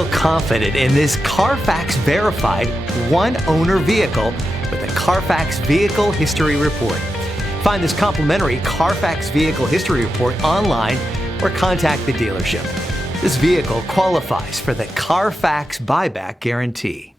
feel confident in this Carfax verified one-owner vehicle with a Carfax Vehicle History Report. Find this complimentary Carfax Vehicle History Report online or contact the dealership. This vehicle qualifies for the Carfax Buyback Guarantee.